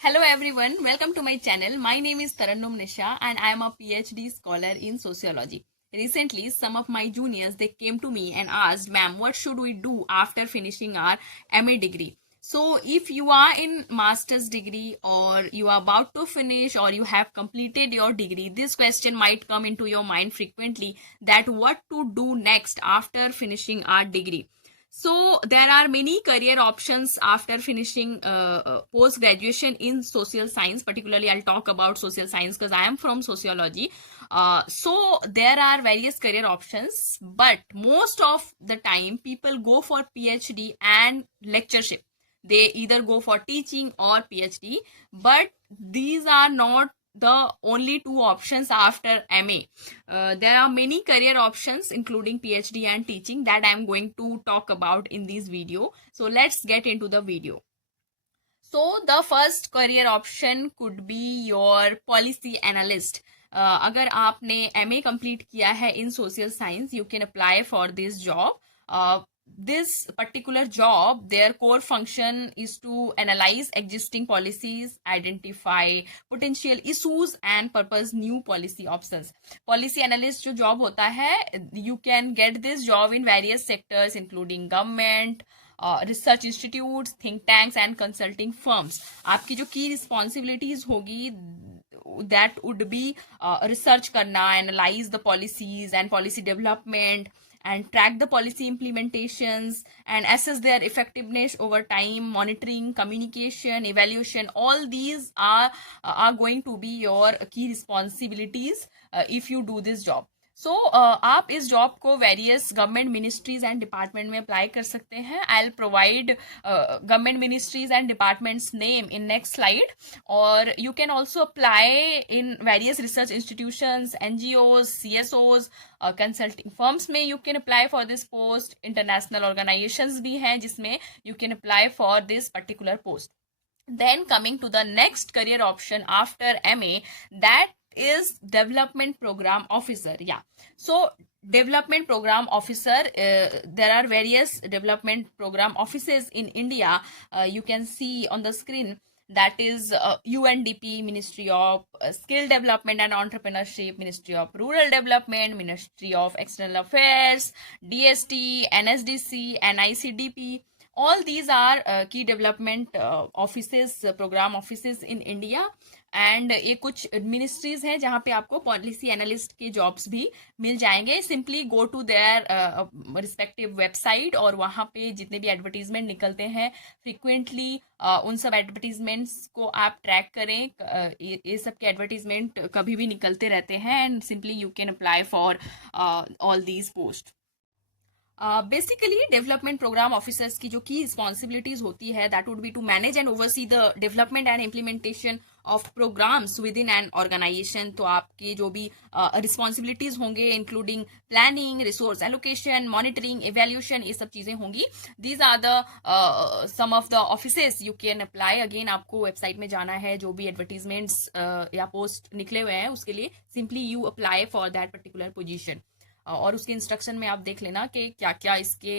Hello everyone, welcome to my channel. My name is Tarannum Nisha and I am a PhD scholar in sociology. Recently, some of my juniors they came to me and asked, "Ma'am, what should we do after finishing our MA degree?" So, if you are in master's degree or you are about to finish or you have completed your degree, this question might come into your mind frequently that what to do next after finishing our degree. So there are many career options after finishing post graduation in social science. Particularly, I'll talk about social science because I am from sociology. So there are various career options, but most of the time people go for PhD and lectureship. They either go for teaching or PhD, but these are not the only two options after MA. There are many career options including PhD and teaching that I am going to talk about in this video. So let's get into the video. So the first career option could be your policy analyst. अगर आपने MA complete किया है in social science, you can apply for this job. This particular job, their core function is to analyze existing policies, identify potential issues and propose new policy options. Policy analyst जो job होता है, you can get this job in various sectors including government, research institutes, think tanks and consulting firms. आपकी जो की responsibilities होगी that would B research करना, analyse the policies and policy development and track the policy implementations and assess their effectiveness over time, monitoring, communication, evaluation. All these are going to be your key responsibilities if you do this job. So आप इस job को various government ministries and department में apply कर सकते हैं. I will provide government ministries and departments name in next slide. और you can also apply in various research institutions, NGOs, CSOs, consulting firms में you can apply for this post. International organisations भी हैं जिसमें you can apply for this particular post. Then coming to the next career option after MA, that is development program officer. Yeah, so development program officer, there are various development program offices in India. You can see on the screen, that is UNDP, Ministry of Skill Development and Entrepreneurship, Ministry of Rural Development, Ministry of External Affairs, DST, NSDC, NICDP. All these are key development offices, program offices in India. And ये कुछ ministries हैं जहाँ पे आपको policy analyst के jobs भी मिल जाएंगे. Simply go to their respective website और वहाँ पे जितने भी एडवर्टीजमेंट निकलते हैं फ्रिक्वेंटली उन सब एडवर्टीजमेंट्स को आप ट्रैक करें. ये सब के एडवर्टीजमेंट कभी भी निकलते रहते हैं and simply you can apply for all these post. Basically development program officers की जो की रिस्पॉन्सिबिलिटीज होती है that would be to manage and oversee the development and implementation of programs within an organization. तो आपकी जो भी responsibilities होंगे including planning, resource allocation, monitoring, evaluation, ये सब चीजें होंगी. These are the some of the offices you can apply. Again आपको वेबसाइट में जाना है, जो भी एडवर्टीजमेंट्स या पोस्ट निकले हुए हैं उसके लिए simply you apply for that particular position. और उसके इंस्ट्रक्शन में आप देख लेना कि क्या क्या इसके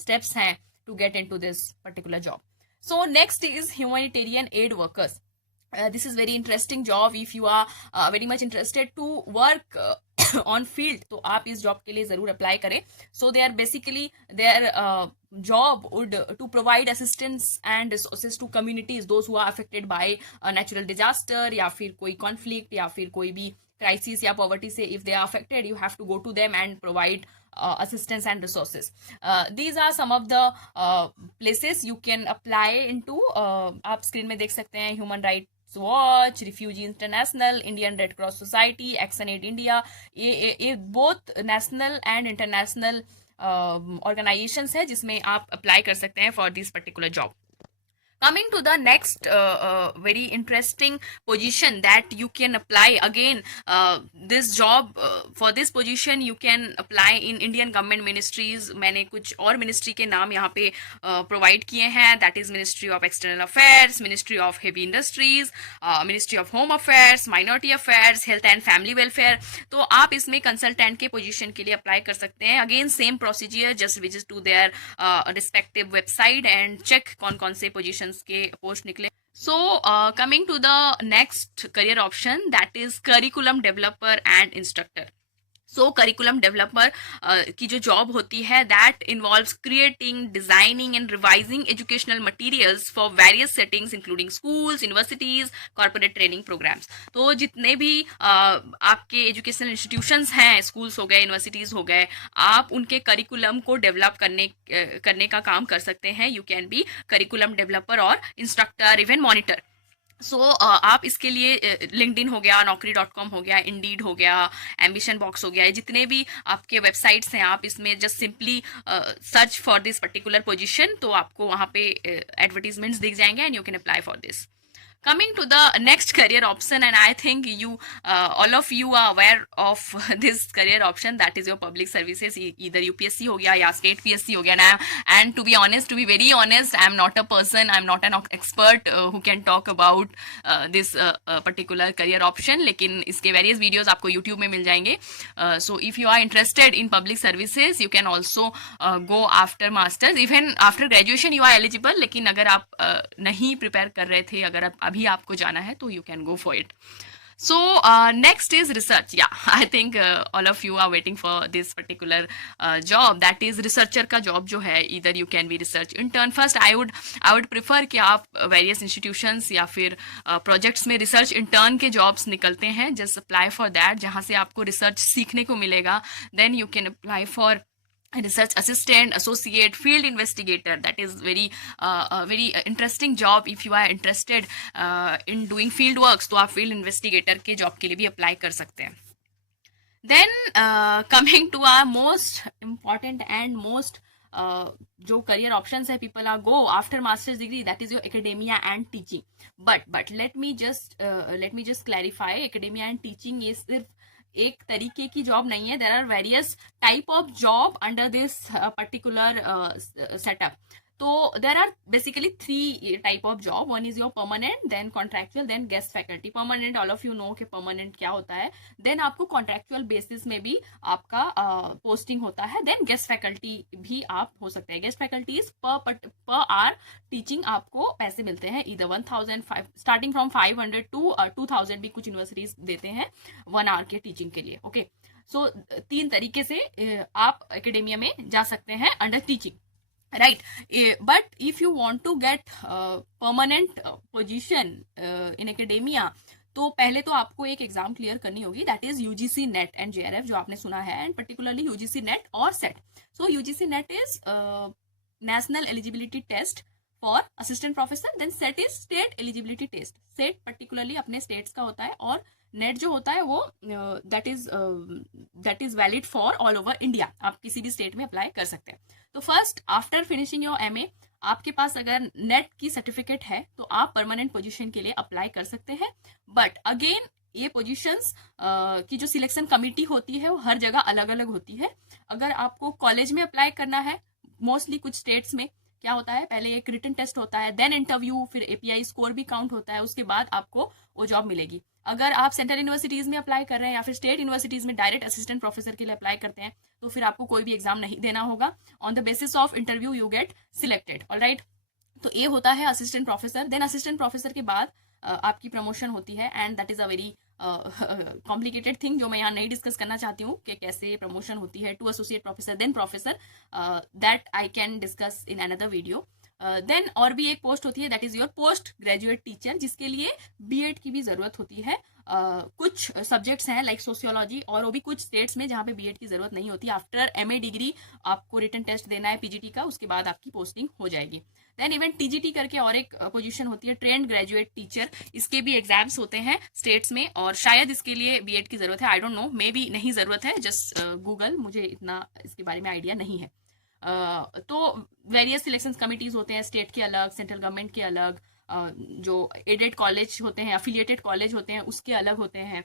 स्टेप्स हैं to get into this particular job. So next is humanitarian aid workers. This is very interesting job. If you are very much interested to work on field तो आप इस जॉब के लिए जरूर अप्लाई करें. So they are basically their job would to provide assistance and resources to communities those who are affected by a natural disaster या फिर कोई conflict या फिर कोई भी crisis या poverty से if they are affected you have to go to them and provide assistance and resources. These are some of the places you can apply into. आप स्क्रीन में देख सकते हैं Human Rights Watch, Refugee International, Indian Red Cross Society, Action Aid India. ये both national and international organisations है जिसमें आप apply कर सकते हैं for this particular job. Coming to the next very interesting position that you can apply. Again, this job, for this position you can apply in Indian government ministries. मैंने कुछ और ministry के नाम यहाँ पे प्रोवाइड किए हैं. That is ministry of external affairs, ministry of heavy industries, ministry of home affairs, minority affairs, health and family welfare. तो आप इसमें कंसल्टेंट के पोजीशन के लिए अप्लाई कर सकते हैं. Again same procedure, just visit to their respective website and check कौन कौन से पोजीशन एडमिशन्स के पोस्ट निकले. So coming to the next career option, that is curriculum developer and instructor. सो करिकुलम डेवलपर की जो जॉब होती है that involves creating, designing and revising educational materials for various settings including schools, universities, corporate training programs. तो जितने भी आपके educational institutions हैं, स्कूल्स हो गए, यूनिवर्सिटीज हो गए, आप उनके करिकुलम को डेवलप करने का काम कर सकते हैं. You can B curriculum developer और इंस्ट्रक्टर, इवन मॉनिटर. सो आप इसके लिए लिंक्डइन हो गया, naukri.com हो गया, इंडीड हो गया, एम्बिशन बॉक्स हो गया, जितने भी आपके वेबसाइट्स हैं, आप इसमें just simply search for this particular position, तो आपको वहाँ पे एडवर्टीजमेंट्स दिख जाएंगे and you can apply for this. Coming to the next career option, and I think all of you are aware of this career option, that is your public services, either UPSC हो गया या state PSC हो गया. And to be very honest, I am not a person, I am not an expert who can talk about this particular career option, लेकिन इसके various videos आपको YouTube में मिल जाएंगे. So if you are interested in public services, you can also go after masters, even after graduation you are eligible. लेकिन अगर आप नहीं prepare कर रहे थे, अगर आप अभी आपको जाना है, तो you can go for it. So next is research. या I think all of you are waiting for this particular job, that is researcher का जॉब जो है. इधर you can be research intern. First I would prefer कि आप various institutions या फिर projects में रिसर्च इंटर्न के जॉब्स निकलते हैं, जस्ट अप्लाई फॉर दैट, जहाँ से आपको रिसर्च सीखने को मिलेगा. Then you can apply for research assistant, associate, field investigator. That is very interesting job. If you are interested in doing field works, तो आप field investigator के job के लिए भी apply कर सकते हैं. Then coming to our most important and most जो career options है, people are go after master's degree, that is your academia and teaching. But let me just clarify, academia and teaching is सिर्फ एक तरीके की job नहीं है. There are various type of job under this particular setup. तो there are basically 3 type of job. One is your permanent, then contractual, then guest faculty. Permanent, all of you know कि permanent क्या होता है. Then आपको contractual basis में भी आपका posting होता है. देन गेस्ट फैकल्टी भी आप हो सकते हैं. Guest faculties per hour teaching आपको पैसे मिलते हैं, इधर 1000 स्टार्टिंग फ्रॉम 500 टू 2000 भी कुछ यूनिवर्सिटीज देते हैं 1 आवर के टीचिंग के लिए. ओके, सो 3 तरीके से आप एकेडेमिया में जा सकते हैं under teaching, right? But if you want to get permanent position in academia, तो पहले तो आपको एक एग्जाम क्लियर करनी होगी, that is UGC NET and JRF, जो आपने सुना है, एंड पर्टिकुलरली यूजीसी नेट और सेट. सो UGC NET is national eligibility test for assistant professor, then SET is state eligibility test. SET particularly अपने स्टेट्स का होता है, और नेट जो होता है वो that is valid for all over India. आप किसी भी स्टेट में अप्लाई कर सकते हैं. तो first, after finishing your MA, आपके पास अगर नेट की सर्टिफिकेट है तो आप परमानेंट पोजीशन के लिए अप्लाई कर सकते हैं. बट अगेन, ये पोजीशंस की जो सिलेक्शन कमिटी होती है वो हर जगह अलग अलग होती है. अगर आपको कॉलेज में अप्लाई करना है, मोस्टली कुछ स्टेट्स में क्या होता है, पहले एक रिटन टेस्ट होता है, देन इंटरव्यू, फिर एपीआई स्कोर भी काउंट होता है, उसके बाद आपको वो जॉब मिलेगी. अगर आप सेंट्रल यूनिवर्सिटीज में अप्लाई कर रहे हैं या फिर स्टेट यूनिवर्सिटीज में डायरेक्ट असिस्टेंट प्रोफेसर के लिए अप्लाई करते हैं, तो फिर आपको कोई भी एग्जाम नहीं देना होगा. On the basis of interview you get selected. Alright, तो ये होता है assistant professor. Then assistant professor के बाद आपकी प्रमोशन होती है, and that is a very complicated thing जो मैं यहाँ नहीं डिस्कस करना चाहती हूँ कि कैसे प्रमोशन होती है to associate professor, then professor. That I can discuss in another video. Then और भी एक पोस्ट होती है, that is your post graduate teacher, जिसके लिए बीएड की भी जरूरत होती है. कुछ सब्जेक्ट्स हैं लाइक सोशियोलॉजी, और वो भी कुछ स्टेट्स में जहाँ पे बीएड की जरूरत नहीं होती. आफ्टर एमए डिग्री आपको रिटन टेस्ट देना है पीजीटी का, उसके बाद आपकी पोस्टिंग हो जाएगी. देन इवन टीजीटी करके और एक पोजीशन होती है, ट्रेंड ग्रेजुएट टीचर. इसके भी एग्जाम्स होते हैं स्टेट्स में, और शायद इसके लिए बीएड की जरूरत है, I don't know, may be नहीं जरूरत है, जस्ट गूगल, मुझे इतना इसके बारे में आइडिया नहीं है. तो वेरियस सिलेक्शन कमिटीज होते हैं, स्टेट के अलग, सेंट्रल गवर्नमेंट के अलग, जो एडेड कॉलेज होते हैं, अफिलिएटेड कॉलेज होते हैं, उसके अलग होते हैं.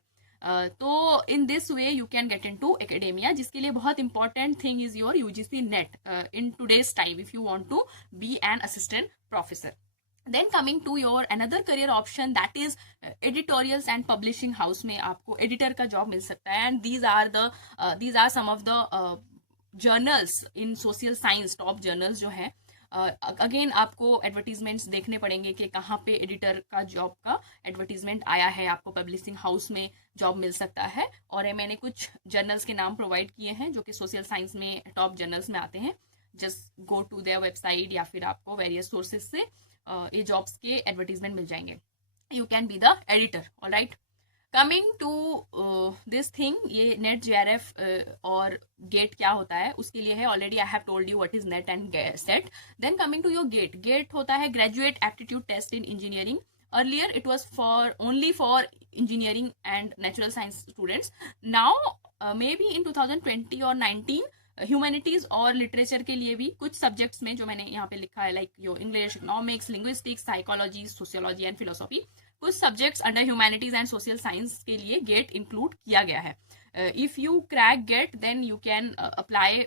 तो in this way you can get into academia, जिसके लिए बहुत important thing is your UGC NET in today's time if you want to be an assistant professor. Then coming to your another career option, that is editorials and publishing house में आपको editor का job मिल सकता है, and these are some of the journals in social science, top journals जो है, again आपको advertisements देखने पड़ेंगे कि कहाँ पे एडिटर का जॉब का एडवर्टीजमेंट आया है, आपको पब्लिशिंग हाउस में जॉब मिल सकता है। और ये मैंने कुछ जर्नल्स के नाम प्रोवाइड किए हैं जो कि सोशल साइंस में टॉप जर्नल्स में आते हैं। Just go to their website या फिर आपको वेरियस सोर्सेज से ये जॉब्स के एडवर्टीजमेंट मिल जाएंगे। You can be the editor. Alright, coming to this thing, ये नेट JRF और गेट क्या होता है उसके लिए है। Already I have told you what is NET and SET. Then coming to your GATE, GATE होता है graduate aptitude test in engineering. Earlier it was for only for engineering and natural science students. Now may be in 2020 और 19 humanities और literature के लिए भी कुछ subjects में जो मैंने यहाँ पे लिखा है, like your English, economics, linguistics, psychology, sociology and philosophy, कुछ subjects under humanities and social science के लिए गेट इंक्लूड किया गया है। If you crack GATE then you can apply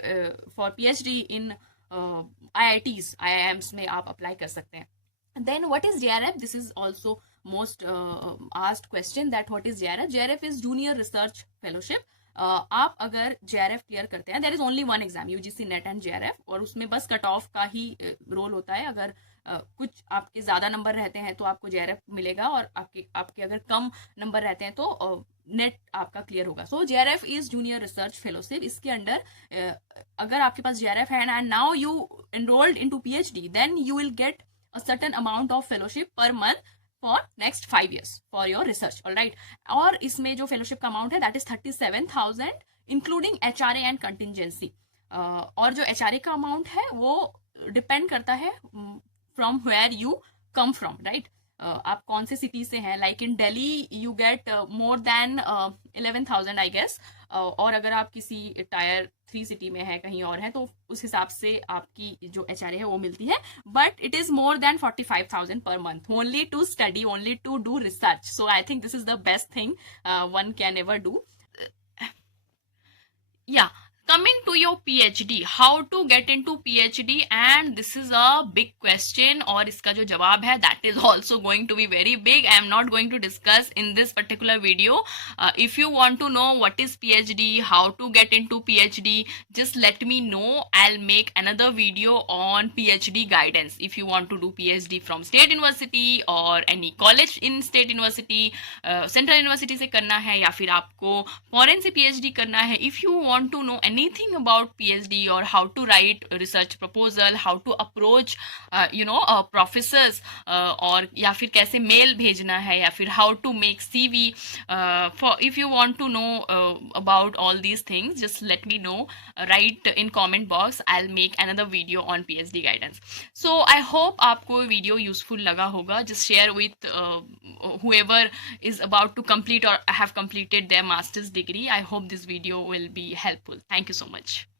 for PhD इन IITs, IIMs में आप अप्लाई कर सकते हैं। Then what is JRF? This is also most asked question, that what is JRF? JRF is Junior Research Fellowship. आप अगर JRF clear करते हैं, there is only one exam UGC NET and JRF, और उसमें बस कट ऑफ का ही role होता है। अगर कुछ आपके ज्यादा नंबर रहते हैं तो आपको JRF मिलेगा, और आपके अगर कम नंबर रहते हैं तो नेट आपका क्लियर होगा। So JRF is junior research fellowship. इसके अंडर अगर आपके पास JRF है and now you enrolled into PhD, then you will get a certain amount of fellowship per month for next 5 years for your research. All right, और इसमें जो fellowship का amount है that is 37,000 including HRA and contingency. और जो HRA का amount है वो depend करता है from where you come from, right? आप कौन से सिटी से हैं, like in Delhi you get more than 11,000 I guess, और अगर आप किसी टायर 3 सिटी में है, कहीं और है, तो उस हिसाब से आपकी जो HRA है वो मिलती है। But it is more than 45,000 पर month only to study, only to do research. So I think this is the best thing one can ever do. Yeah, coming to your PhD, how to get into PhD, and this is a big question, और इसका जो जवाब है that is also going to be very big. I am not going to discuss in this particular video. If you want to know what is PhD, how to get into PhD, just let me know. I'll make another video on PhD guidance. If you want to do PhD from state university or any college in state university, central university से करना है या फिर आपको foreign से PhD करना है, if you want to know anything about PhD or how to write a research proposal, how to approach professors, और या फिर कैसे मेल भेजना है, या फिर how to make CV, for if you want to know about all these things, just let me know. Write in comment box. I'll make another video on PhD guidance. So I hope आपको video useful लगा होगा. Just share with whoever is about to complete or have completed their master's degree. I hope this video will be helpful. Thank you so much.